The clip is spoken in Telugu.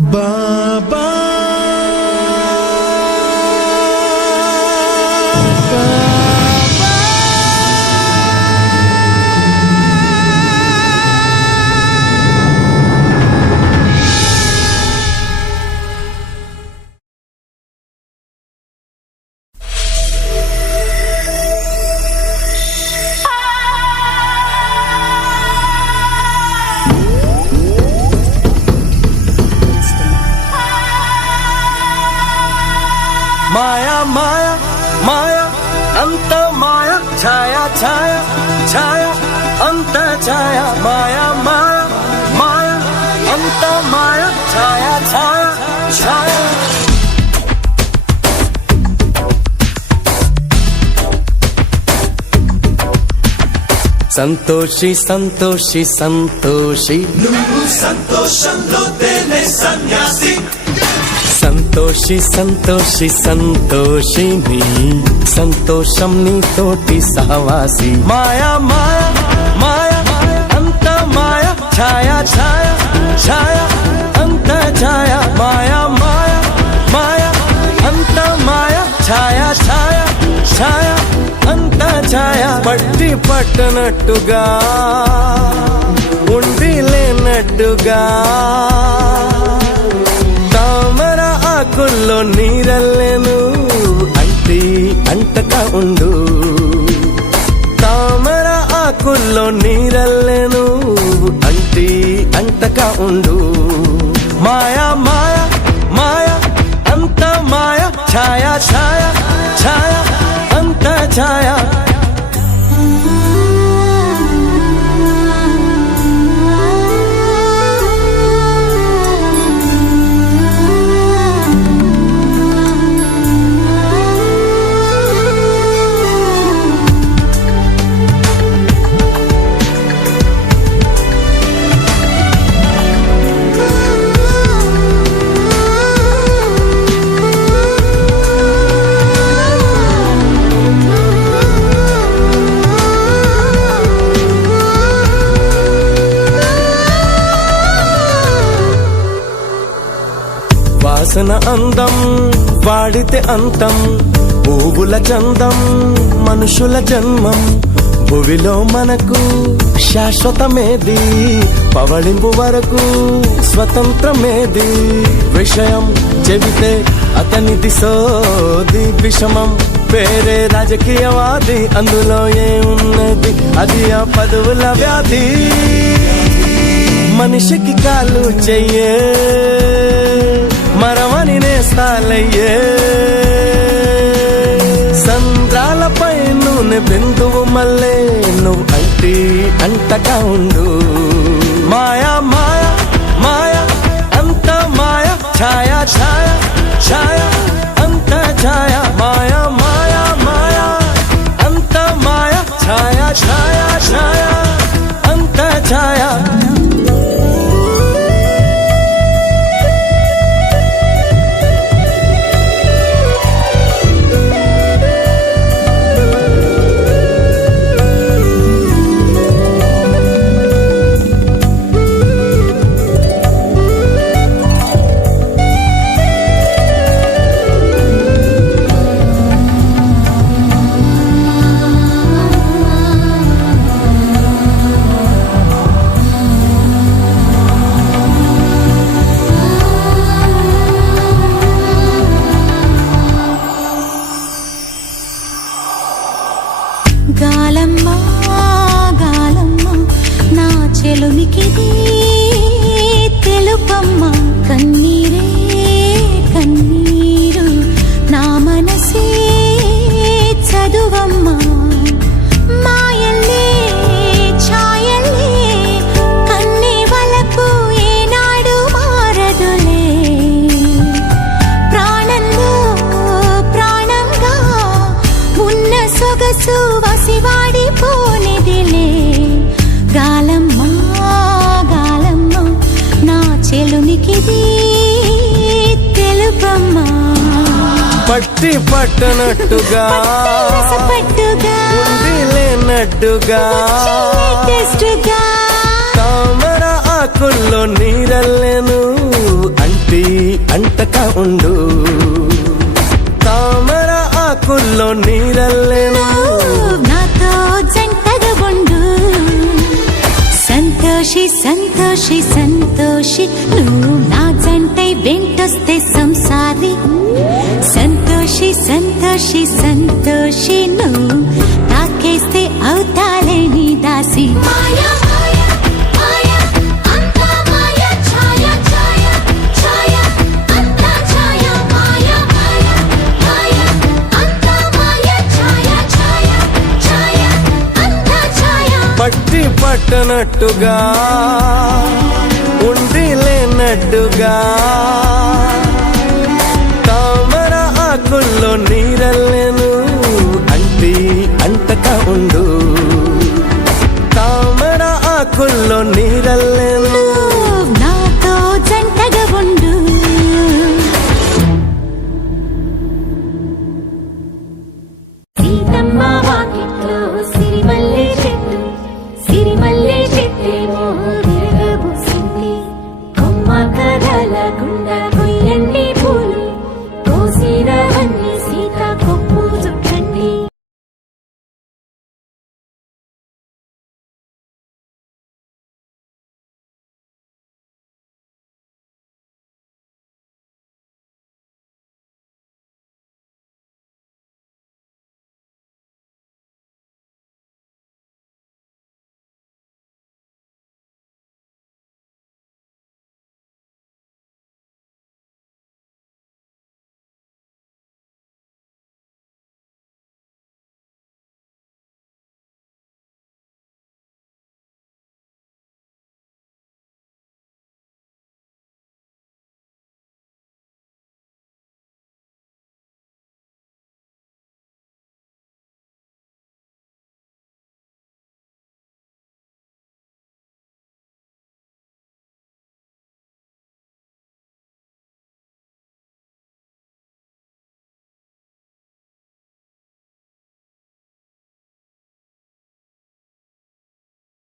బాబా మాయా మాయా మాయా అంత మాయా ఛాయా ఛాయా ఛాయా అంత ఛాయా మాయా మాయా మాయా అంత మాయా ఛాయా ఛాయా ఛాయా సంతోషి సంతోషి సంతోషి నువ్వు సంతోషంలో తేనే సన్యాసి సంతోషి సంతోషి సంతోషి నీ సంతోషం నీతోటి సహవాసి మాయా మాయా మాయా అంత మాయా ఛాయా ఛాయా ఛాయా అంత ఛాయా మాయా మాయా మాయా అంత మాయా ఛాయా ఛాయా ఛాయా అంత ఛాయా పట్టి పట్టనట్టుగా ఉండి లేనట్టుగా తామర ఆకుల్లో నీరల్లేను అంటి అంటగా ఉండు తామర ఆకుల్లో నీరల్లేను అంటి అంటగా ఉండు మాయా మాయా మాయా అంత మాయా ఛాయా ఛాయా ఛాయా అంత ఛాయా వాసన అందం వాడితే అంతం పువ్వుల చందం మనుషుల జన్మం భువిలో మనకు శాశ్వతమేది పవళింపు వరకు స్వతంత్రమేది విషయం చెబితే అతనిది సోది విషమం పేరే రాజకీయవాది అందులో ఏమున్నది అది ఆ పదవుల వ్యాధి మనిషికి కాలు చెయ్యే మరవని నేస్తాలయ్యే సంద్రాలపై నూనె బిందువు మల్లే నువ్వు అంటి అంటగా ఉండు మాయా మాయా మాయా అంత మాయా ఛాయా ఛాయా ఛాయా అంత ఛాయా మాయా మాయా మాయా అంత మాయా ఛాయా ఛాయా ఛాయా అంత ఛాయా గాలమ్మా గాలమ్మా నా చెలునికిది తెలుపమ్మా కన్నీరే కన్నీరు నా మనసే చదువమ్మా మాయల్లే ఛాయల్లే కన్నే వలకు ఏనాడు మారదులే ప్రాణంలో ప్రాణంగా ఉన్న సొగసు వసివాడిపోనిదిలే గాలమ్మా గాలమ్మా నా చెలునికిది తెలుపమ్మా పట్టి పట్టనట్టుగా పట్టుగా ఉండి లేనట్టుగా టెస్టుగా తామర ఆకుల్లో నీరల్లేను అంటి అంటగా ఉండు తామర ఆకుల్లో నీరల్లేను నాతో జంటగా ఉండు సంతోషి సంతోషి సంతోషి నువ్వు నా జంటై వెంటొస్తే సంసారి సంతోషి సంతోషి సంతోషి నువ్వు తాకేస్తే అవుతాలే నీ దాసి మాయా మాయా మాయా అంతా మాయా ఛాయ ఛాయ ఛాయ అంతా ఛాయ మాయా మాయా మాయా అంతా మాయా ఛాయ ఛాయ ఛాయ అంతా ఛాయ పట్టి పట్టనట్టుగా ఉండి లేనట్టుగా తామర ఆకుల్లో నీరల్లేను అంటి అంటగా ఉండు తామర ఆకుల్లో నీరల్లేను నాతో జంటగా ఉండు సీతమ్మ వాకిట్లో సిరిమల్లె చెట్టేమో తిరగబూసింది కొమ్మ కదలకుండా కొయ్యండి